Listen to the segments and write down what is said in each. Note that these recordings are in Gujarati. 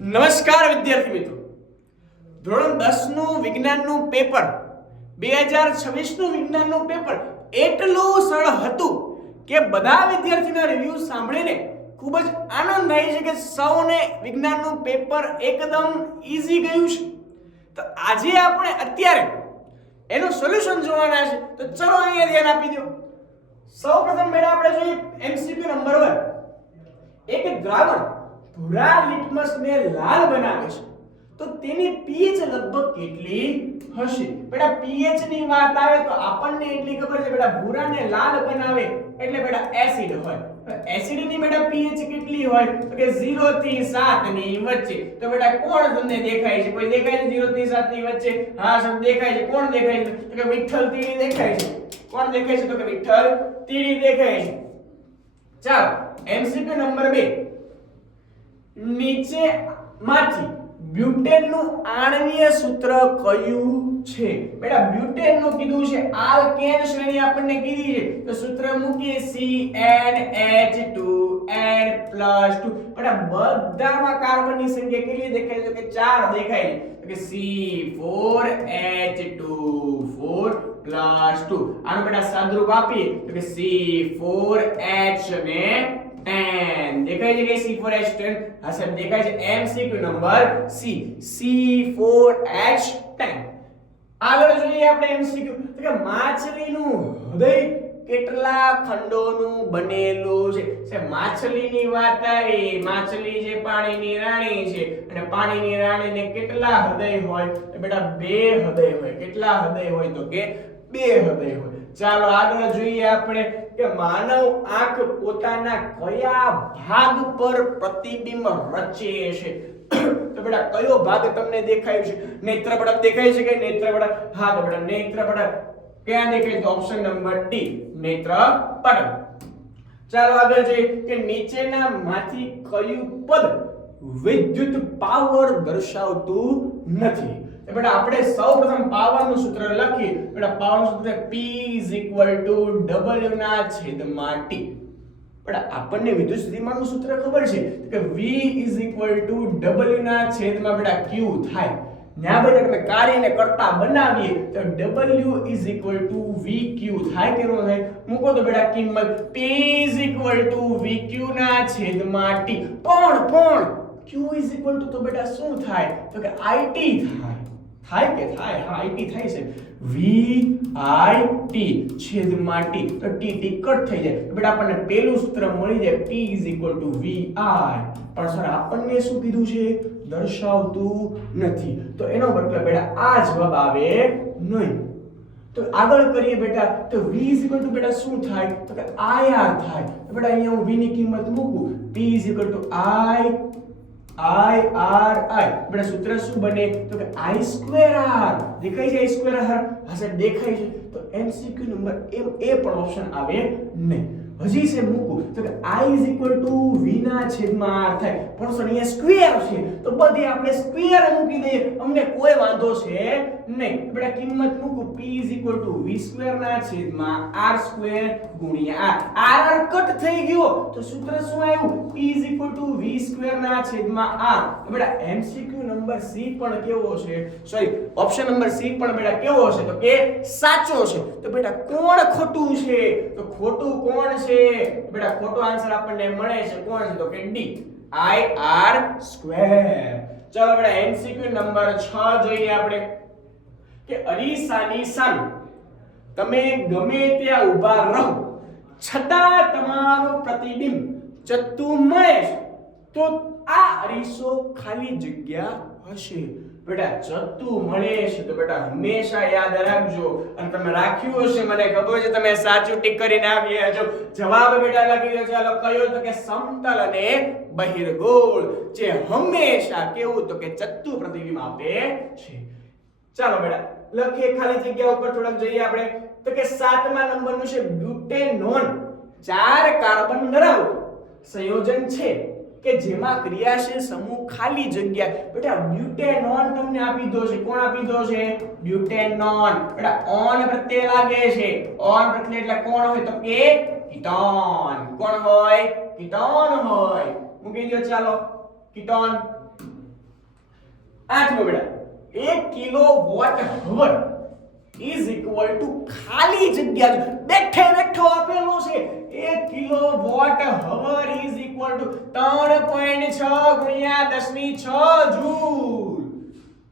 નમસ્કાર વિદ્યાર્થી મિત્રો, ધોરણ 10 નું વિજ્ઞાનનું પેપર 2026 નું વિજ્ઞાનનું પેપર એટલું સરળ હતું કે બધા વિદ્યાર્થીના રિવ્યુ સાંભળીને ખૂબ જ આનંદ થાય છે કે સૌને વિજ્ઞાનનું પેપર એકદમ ઈઝી ગયું છે. તો આજે આપણે અત્યારે એનું સોલ્યુશન જોવાના છે. તો ચલો અહીંયા ધ્યાન આપી દો. સૌપ્રથમ બેટા આપણે જોઈએ MCQ નંબર 1. એક દ્રાવણ ભૂરા લિટમસને લાલ બનાવે છે તો તેની pH લગભગ કેટલી હશે? બેટા pH ની વાત આવે તો આપણને એટલી ખબર છે બેટા ભૂરાને લાલ બનાવે એટલે બેટા એસિડ હોય. તો એસિડ ની બેટા pH કેટલી હોય તો કે 0 થી 7 ની વચ્ચે. તો બેટા કોણ તમને દેખાય છે? કોઈ દેખાય છે 0 થી 7 ની વચ્ચે? હા સર દેખાય છે. કોણ દેખાય છે? તો કે વિઠ્ઠલ તીડી દેખાય છે. કોણ દેખાય છે? તો કે વિઠ્ઠલ તીડી દેખાય છે. ચાલો MCQ નંબર 2. નીચે માંથી બ્યુટેનનું આણ્વીય સૂત્ર કયું છે? બેટા બ્યુટેનનું કીધું છે, આલ્કેન શ્રેણી આપણને કીધી છે તો સૂત્ર મૂકીએ CnH2n+2. બેટા બધામાં કાર્બનની સંખ્યા કેટલી દેખાય છે? કે 4 દેખાય છે. તો કે C4H2 આનું બેટા સાદુરૂપ આપીએ તો કે C4H ને 10 દેખાય છે કે C4H10? હા સાહેબ દેખાય છે. MCQ number C C4H10. આગળ જોઈએ આપણે MCQ તો કે માછલીનું હૃદય કેટલા ખંડોનું બનેલું છે? સાહેબ માછલીની વાત આવી, માછલી જે પાણીની રાણી છે અને પાણીની રાણીને કેટલા હૃદય હોય? તો બેટા 2 હૃદય હોય. કેટલા હૃદય હોય? તો કે 2 હૃદય હોય. ચાલો આગળ જોઈએ આપણે કે માનવ આંખ પોતાના કયા ભાગ પર પ્રતિબિંબ રચે છે? તો બેટા કયો ભાગ તમને દેખાય છે? નેત્રપટલ દેખાય છે કે નેત્રપટલ? હા તો બેટા નેત્રપટલ ક્યાં દેખાય? તો ઓપ્શન નંબર D નેત્રપટલ. ચાલો આગળ જોઈએ કે નીચેનામાંથી કયું પદ વિદ્યુત પાવર દર્શાવતું નથી? બેટા આપણે સૌપ્રથમ પાવર નું સૂત્ર લખીએ. બેટા પાવર નું સૂત્ર P W ના છેદમાં T. બેટા આપણને વિદ્યુત સ્થિતિમાનનું સૂત્ર ખબર છે કે V W ના છેદમાં બેટા Q થાય. ન્યા બેટા તમે કાર્યને કરતા બનાવીએ તો W VQ થાય કે ન થાય? મૂકો તો બેટા કિંમત P VQ ના છેદમાં T. પણ Q તો બેટા શું થાય? તો કે IT થાય. થાય કે થાય? હા IT થાય છે. VIT છેદમાં T. તો T કટ થઈ જાય. તો બેટા આપણને પહેલું સૂત્ર મળી જાય P VI. પણ સર આપણને શું કીધું છે? દર્શાવતું નથી. તો એનો મતલબ બેટા આ જવાબ આવે નહીં. તો આગળ કરીએ બેટા તો V બેટા શું થાય? તો કે IR થાય. તો બેટા અહીંયા હું V ની કિંમત મૂકું P I બેટા સૂત્ર શું બને? તો કે I2R. દેખાય છે I2R? હા સાહેબ દેખાય છે. તો MCQ નંબર એ પણ ઓપ્શન આવે નહીં. હજી છે મૂકું તો કે I V ના છેદમાં R થાય. પણ સર અહીંયા સ્ક્વેર છે તો બધી આપણે સ્ક્વેર મૂકી દઈએ, અમને કોઈ વાંધો છે નહીં. બેટા કિંમત મૂકું P V² ના છેદમાં R² ગુણ્યા R. R કટ થઈ ગયો તો સૂત્ર શું આવ્યું? P V² ના છેદમાં R. તો બેટા MCQ નંબર C પણ કેવો છે? સોરી ઓપ્શન નંબર C પણ બેટા કેવો છે? તો કે સાચો છે. તો બેટા કોણ ખોટું છે? તો ખોટું કોણ છે? બેટા ખોટો આન્સર આપણને મળે છે કોણ છે? તો કે D IR². ચલો બેટા MCQ નંબર 6 જોઈએ આપણે કે અરીસાની સામે તમે ગમે ત્યાં ઊભા રહો છતાં તમારું પ્રતિબિંબ ચત્તું મળે તો આ અરીસો ખાલી જગ્યા હશે. બેટા ચત્તું મળે છે તો બેટા હંમેશા યાદ રાખજો, અને તમે રાખ્યું હશે મને ખબર છે તમે સાચું ટીક કરીને આવ્યા છો. જવાબ બેટા લખી દો. ચાલો કયો? તો કે સમતલ અને બહિર્ગોળ, જે હંમેશા કેવું? તો કે ચત્તુ પ્રતિબિંબ આપે છે. ચાલો બેટા લખીએ ખાલી જગ્યા ઉપર થોડક જઈએ આપણે તો કે 7મા નંબરનું છે બ્યુટેનોન. 4 કાર્બન ધરાવતું સંયોજન છે કે જેમાં ક્રિયાશીલ સમૂહ ખાલી જગ્યા. બેટા બ્યુટેનોન તમને આપી દો છે. કોણ આપી દો છે? બ્યુટેનોન. બેટા ઓન પ્રત્યય લાગે છે. ઓન પ્રત્યય એટલે કોણ હોય? તો કે કીટોન. કોણ હોય? કીટોન હોય. મૂકી દો ચાલો કીટોન. આઠમો બેટા 1 kilowatt hour is equal to ખાલી જગ્યા બેઠે બેઠો આપેલો છે 1 kilowatt hour is equal to 3.6 ગુણ્યા 10⁶ જૂલ.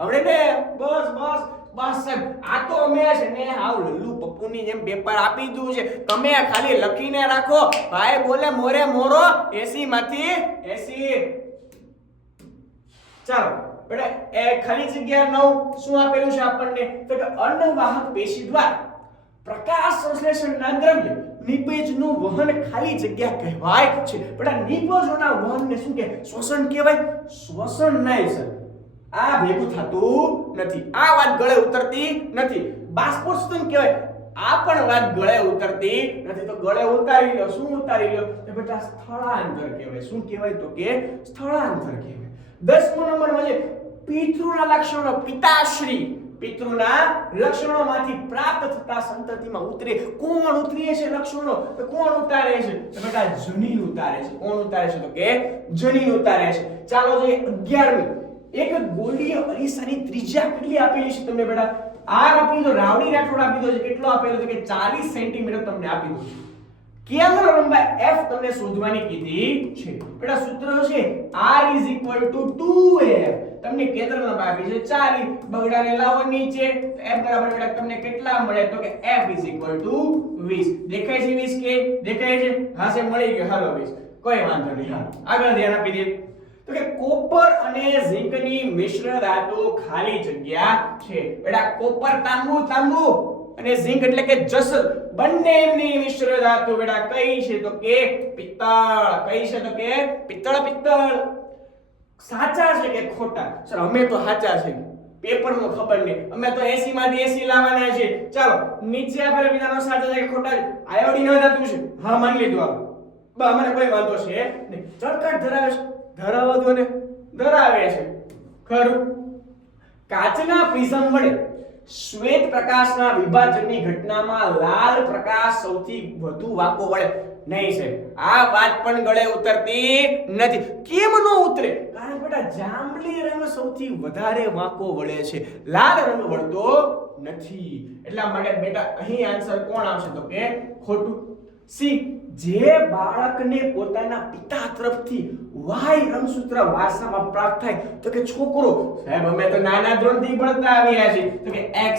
હવે ને બસ સાહેબ આ તો અમે છે ને હાવ લલ્લુ પપ્પુની જેમ પેપર આપી દીધું છે, તમે ખાલી લખીને રાખો. ભાઈ બોલે મોરે મોરો 80 માંથી 80. ચાલો બેટા એ ખાલી જગ્યા 9 શું આપેલું છે આપણને તો કે અર્ધવાહક પેશી દ્વારા પ્રકાશ સંશ્લેષણના દ્રવ્ય નિપેજનું વહન ખાલી જગ્યા કહેવાય છે. બેટા નિપજોના વહનને શું કહેવાય? શ્વસન કહેવાય. શ્વસન નહીં સર, આ ભેગું થતું નથી, આ વાત ગળે ઉતરતી નથી. બાષ્પોત્સર્જન કહેવાય, આ પણ વાત ગળે ઉતરતી નથી. તો ગળે ઉતારી લો. શું ઉતારી લો? તો બેટા સ્થળાંતર કહેવાય. શું કહેવાય? તો કે સ્થળાંતર કહેવાય. 10મો નંબરમાં છે પિતૃના લક્ષણો. પિતાશ્રી પિતૃના લક્ષણોમાંથી પ્રાપ્ત થતા સંતતિમાં ઉતરે. કોણ ઉતરે છે લક્ષણો? તો કોણ ઉતારે છે? તો બેટા જનીન ઉતારે છે. કોણ ઉતારે છે? તો કે જનીન ઉતારે છે. ચાલો જોઈએ 11મી. એક ગોળીય અરીસાની ત્રિજ્યા કેટલી આપેલી છે તમને બેટા? આર આપી દો, રાવડી રાઠોડ આપી દો છે. કેટલો આપેલો છે કે 40 સેન્ટીમીટર તમને આપી દો છે. કેન્દ્ર લંબાઈ f તમને શોધવાની કીધી છે. બેટા સૂત્ર છે r = 2f. તમને કેન્દ્ર લંબાઈ આપી છે 40. બગડાને લાવો નીચે. તો f બરાબર બેટા તમને કેટલા મળે? તો કે f = 20. દેખાય છે 20 કે દેખાય છે? હા છે, મળી ગયો. હાલો 20, કોઈ વાંધો નહીં. હા આગળ ધ્યાન આપી દે. તો કે કોપર અને ઝિંકની મિશ્ર ધાતુ ખાલી જગ્યા છે. બેટા કોપર તાંબુ અને ઝિંક એટલે કે જસલ, બંનેની મિશ્ર ધાતુ બેટા કઈ છે? તો કે પિત્તળ. કઈ છે? તો કે પિત્તળ. સાચા છે કે ખોટા? સર અમે તો સાચા છે, પેપરમાં ખબર નહીં, અમે તો 80 માંથી 80 લાવવાના છે. ચાલો નીચે આપણે વિધાનો સાચા છે કે ખોટા છે? આયોડિન ધાતુ છે. હા માની લીધું આપણે, મને કોઈ વાંધો છે નહીં. ચળકટ ધરાવે છે, ધરાવે છે ખરું. કાચના પ્રિઝમ વડે શ્વેત પ્રકાશના વિભાજનની ઘટનામાં લાલ પ્રકાશ સૌથી વધુ વાંકો વળે નહીં છે. આ વાત પણ ગળે ઉતરતી નથી. કેમ નો ઉતરે? કારણ બેટા જાંબલી રંગ સૌથી વધારે વાંકો વળે છે, લાલ રંગ વળતો નથી. એટલા માટે બેટા અહીં આન્સર કોણ આવશે? તો કે ખોટું. સી, જે બાળકને પોતાના પિતા તરફથી વાય રંગસૂત્ર વારસામાં પ્રાપ્ત થાય તો કે છોકરો. સાહેબ અમે તો નાના ધોરણથી ભણતા આવ્યા છે. તો કે x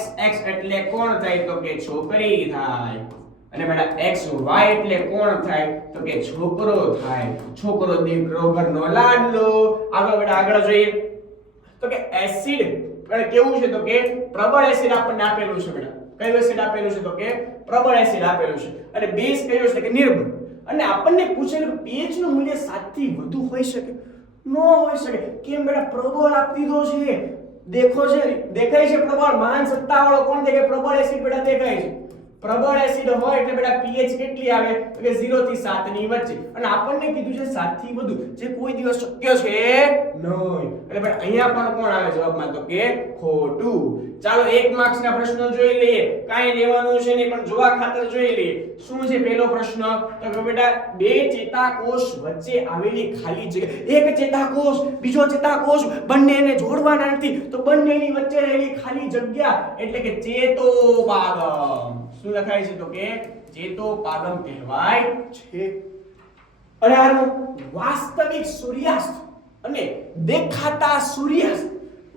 એટલે કોણ થાય? તો કે છોકરી થાય. અને બેટા xy એટલે કોણ થાય? તો કે છોકરો થાય. છોકરો દીકરો ઘરનો લાડલો. આગળ જોઈએ તો કે એસિડ કેવું છે? તો કે પ્રબળ એસિડ આપણને આપેલું છે. બેટા કયું એસિડ આપેલું છે? તો કે પ્રબળ એસિડ આપેલું છે. અને બેઝ કયો છે? કે નિર્બળ. અને આપણને પૂછેલું pH નું મૂલ્ય 7 થી વધુ હોઈ શકે? નો હોઈ શકે. કેમ બેટા? પ્રબળ આપી દીધો છે. દેખાય છે પ્રબળ. મહાન સત્તા વાળો કોણ દેખાય? પ્રબળ એસિડ બેટા દેખાય છે. પ્રબળ એસિડ હોય એટલે બેટા pH કેટલી આવે? તો કે 0 થી 7 ની વચ્ચે. અને આપણને કીધું છે 7 થી વધુ, જે કોઈ દિવસ શક્ય છે નહીં. એટલે બેટા અહીંયા પણ કોણ આવે જવાબમાં? તો કે ખોટું. ચાલો 1 માર્ક્સ ના પ્રશ્નો જોઈ લઈએ. કાઈ લેવાનું છે નહીં, પણ જોવા ખાતર જોઈ લઈએ. શું છે પહેલો પ્રશ્ન? તો કે બેટા બે ચેતાકોષ વચ્ચે આવેલી ખાલી જગ્યા. એક ચેતાકોષ બીજો ચેતાકોષ બંનેને જોડવાના નથી, તો બંનેની વચ્ચે રહેલી ખાલી જગ્યા એટલે કે ચેતોપાગમ. શું લખાય છે? તો કે ચેતોપાગમ કહેવાય છે. અને આનો વાસ્તવિક સૂર્યાસ્ત અને દેખાતા સૂર્યાસ્ત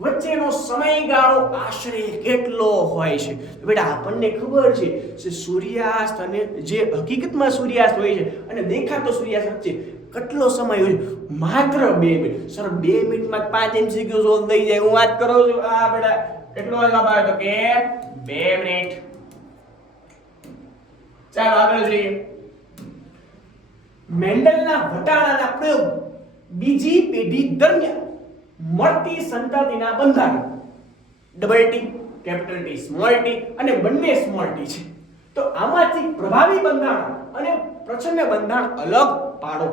વચ્ચેનો સમયગાળો આશરે કેટલો હોય છે? બેટા આપણને ખબર છે કે સૂર્યાસ્ત અને જે હકીકતમાં સૂર્યાસ્ત હોય છે અને દેખાતો સૂર્યાસ્ત વચ્ચે કેટલો સમય હોય? માત્ર 2 મિનિટ. સર 2 મિનિટમાં 5 MCQ સોલ્વ થઈ જાય. હું વાત કરું છું. આ બેટા કેટલો જવાબ આવે? તો કે 2 મિનિટ. ચાલો આગળ જોઈએ. મેન્ડલના વટાણાના પ્રયોગ બીજી પેઢી દરમિયાન મળતી સંતતિના બંધારણ double T, capital T, small T અને બંને સ્મોલ ટી છે. તો આમાંથી પ્રભાવી બંધારણ અને પ્રચ્છન્ન બંધારણ અલગ પાડો.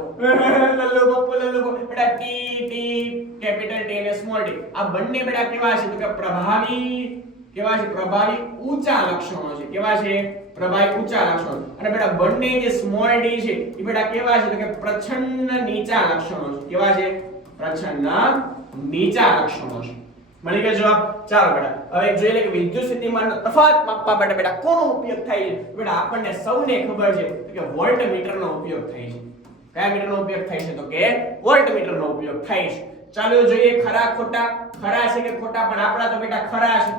લલ્લુ બપ્પુ બેટા ટી, કેપિટલ ટી અને સ્મોલ ટી આ બંને બેટા કેવા છે? તો કે પ્રભાવી. કેવા છે? પ્રભાવી ઊંચા લક્ષણો છે. કેવા છે? પ્રભાવી ઊંચા લક્ષણો. અને બેટા બંને જે સ્મોલ ટી છે એ બેટા કેવા છે? તો કે પ્રચ્છન્ન નીચા લક્ષણો છે. કેવા છે? પ્રચ્છન્ન નીચા લક્ષણો છે. મળી ગયો જવાબ. ચાલો બેટા હવે જોઈ લે કે વિદ્યુત સ્થિતિમાનનો તફાવત માપવા માટે બેટા કોનો ઉપયોગ થાય છે? બેટા આપણને સૌને ખબર છે કે વોલ્ટમીટરનો ઉપયોગ થાય છે. કયા મીટરનો ઉપયોગ થાય છે? તો કે વોલ્ટમીટરનો ઉપયોગ થાય છે. ચાલો જોઈએ ખરા ખોટા. ખરા છે કે ખોટા? પણ આપણા તો બેટા ખરા છે.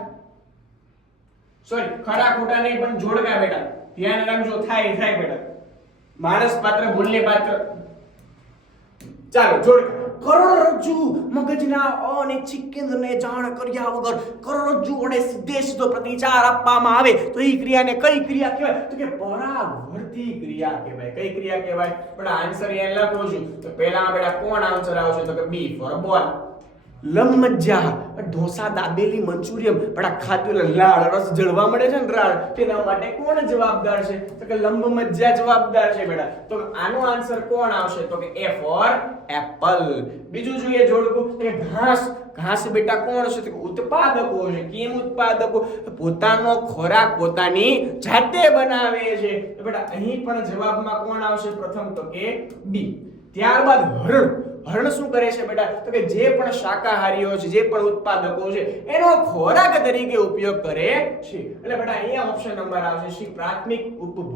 સોરી, ખરા ખોટા નહીં પણ જોડકા બેટા. ધ્યાન રાખજો, થાય બેટા. માનસ પાત્ર ભૂલને પાત્ર. ચાલો જોડકા. કરોડરજ્જુ મગજના અનિચ્છિત કેન્દ્રને જાણ કર્યા વગર કરોડરજ્જુ વડે સીધો પ્રતિચાર આપવામાં આવે તો એ ક્રિયાને કઈ ક્રિયા કહેવાય? તો કે પરાવર્તી ક્રિયા કહેવાય. કઈ ક્રિયા કહેવાય? પણ આન્સર અહીંયા લખો છું તો પહેલા બેટા કોણ આન્સર આવશે? તો કે બી ફોર બોલ. લંબમજ્જા ઢોસા દાબેલી મંચુરિયમ પણ ખાધું લાળ રસ જળવા મળે છે ને રાળ, તેના માટે કોણ જવાબદાર છે? તો કે લંબમજ્જા જવાબદાર છે બેટા. તો આનો આન્સર કોણ આવશે? તો કે એ ફોર એપલ. બીજું જોઈએ જોડકું કે ઘાસ. ઘાસ બેટા કોણ છે? તો કે ઉત્પાદકો છે. કેમ ઉત્પાદકો? પોતાનો ખોરાક પોતાની જાતે બનાવે છે. તો બેટા અહીં પણ જવાબમાં કોણ આવશે પ્રથમ? તો કે બી. ત્યારબાદ હરણ. હરણ શું કરે છે બેટા? તો કે જે પણ શાકાહારીઓ છે, જે પણ ઉત્પાદકો છે, એનો ખોરાક તરીકે ઉપયોગ કરે છે. એટલે બેટા અહીંયા ઓપ્શન નંબર આવશે સી પ્રાથમિક ઉપભોગ.